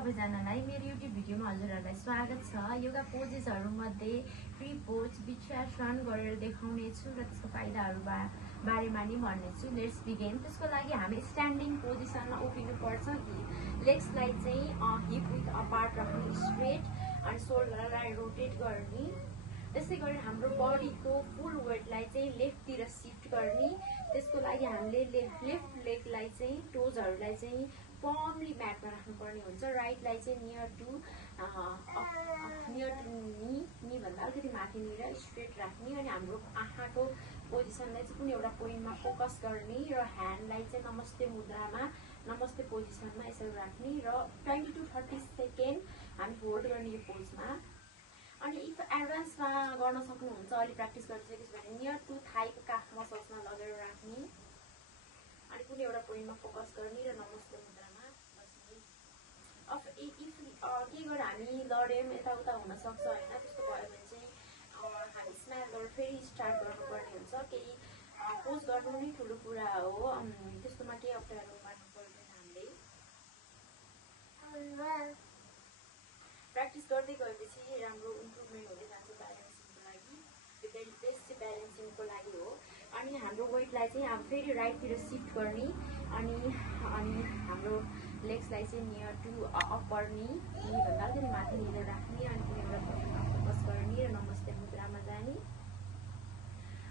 सबैजनालाई मेरो युट्युब भिडियोमा हजुरहरूलाई स्वागत छ। योगा पोजेसहरूमध्ये फ्री पोज वृक्षासन गरेर देखाउने छु र त्यसको फाइदाहरू बारेमा नि भन्नेछु। Let's begin. त्यसको लागि हामी स्ट्यान्डिङ पोजिसनमा उभिनुपर्छ। लेग्सलाई चाहिँ हिप विथ अपार्ट राख्ने, स्ट्रेट, अनि सोल्डरलाई रोटेट गर्ने। त्यसै गरी हाम्रो बडीको फुल वेटलाई चाहिँ लेफ्टतिर सिफ्ट गर्ने। त्यसको लागि हामीले लेफ्ट लेगलाई चाहिँ टोजहरूलाई चाहिँ फर्मली म्याटमा राख्नुपर्ने हुन्छ। राइटलाई चाहिँ नियर टु नी भन्दा अलिकति माथिनिर स्ट्रेट राख्ने। अनि हाम्रो आँखाको पोजिसनलाई चाहिँ कुनै एउटा पोइन्टमा फोकस गर्ने र ह्यान्डलाई चाहिँ नमस्ते मुद्रामा, नमस्ते पोजिसनमा यसरी राख्ने र 20 to 30 सेकेन्ड हामी होल्ड गर्ने यो पोजमा। अनि इफ एडभान्समा गर्न सक्नुहुन्छ, अलि प्र्याक्टिस गरिसकेपछि भने नियर टु थाइको काफ मसल्समा लगेर राख्ने। अनि कुनै एउटा पोइन्टमा फोकस गर्ने र नमस्ते मुद्रामा बस्ने। इफ के गरेर हामी लड्यौँ यताउता हुनसक्छ होइन, त्यस्तो भयो भने चाहिँ हामी स्माइल गरेर फेरि स्टार्ट गर्नुपर्ने हुन्छ। केही पोज गर्नु नै ठुलो कुरा हो, त्यस्तोमा केही अप्ठ्यारो मान्नु पर्दैन। हामीले प्र्याक्टिस गर्दै गएपछि राम्रो इम्प्रुभमेन्ट हुँदै जान्छ ब्यालेन्सिङको लागि। त्यो बेस्ट चाहिँ ब्यालेन्सिङको लागि हो। अनि हाम्रो वेटलाई चाहिँ अब फेरि राइटतिर सिफ्ट गर्ने। अनि हाम्रो लेग्सलाई चाहिँ नियर टु अप्पर भन्दा अलिकति माथिनिर राख्ने। अनि कुनै एउटा पोइन्टमा फोकस गर्ने र नमस्ते मुद्रामा जाने।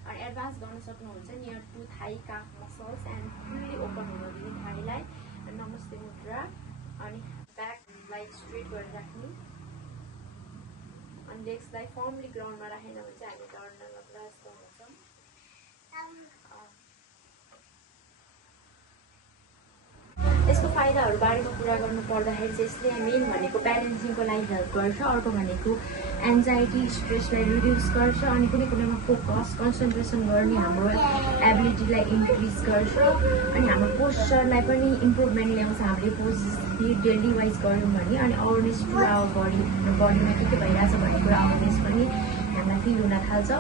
अनि एडभान्स गर्न सक्नुहुन्छ near to thigh calf muscles and fully open हुन दिने थाईलाई, नमस्ते मुद्रा। अनि ब्याकलाई स्ट्रेट गरेर राख्ने। अनि लेग्सलाई फर्मली ग्राउन्डमा राखेन भने चाहिँ हामी लड्न नक्ला जस्तो हुन्छ। यसको फाइदाहरू बारेमा कुरा गर्नु पर्दाखेरि चाहिँ यसले मेन भनेको ब्यालेन्सिङको लागि हेल्प गर्छ। अर्को भनेको एन्जाइटी स्ट्रेसलाई रिड्युस गर्छ। अनि कुनै कुरामा फोकस कन्सन्ट्रेसन गर्ने हाम्रो एबिलिटीलाई इन्क्रिज गर्छ। अनि हाम्रो पोस्चरलाई पनि इम्प्रुभमेन्ट ल्याउँछ हामीले पोज डेली वाइज गऱ्यौँ भने। अनि अवेरनेस टु आवर बडीमा के भइरहेछ भन्ने कुरा अवेरनेस पनि हामीलाई फिल हुन थाल्छ।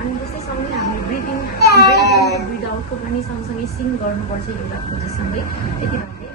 अनि त्यस्तै सँगै हामीले ब्रिथ आउटको पनि सँगसँगै सिङ गर्नुपर्छ योगा पोजसँगै। यति भन्दै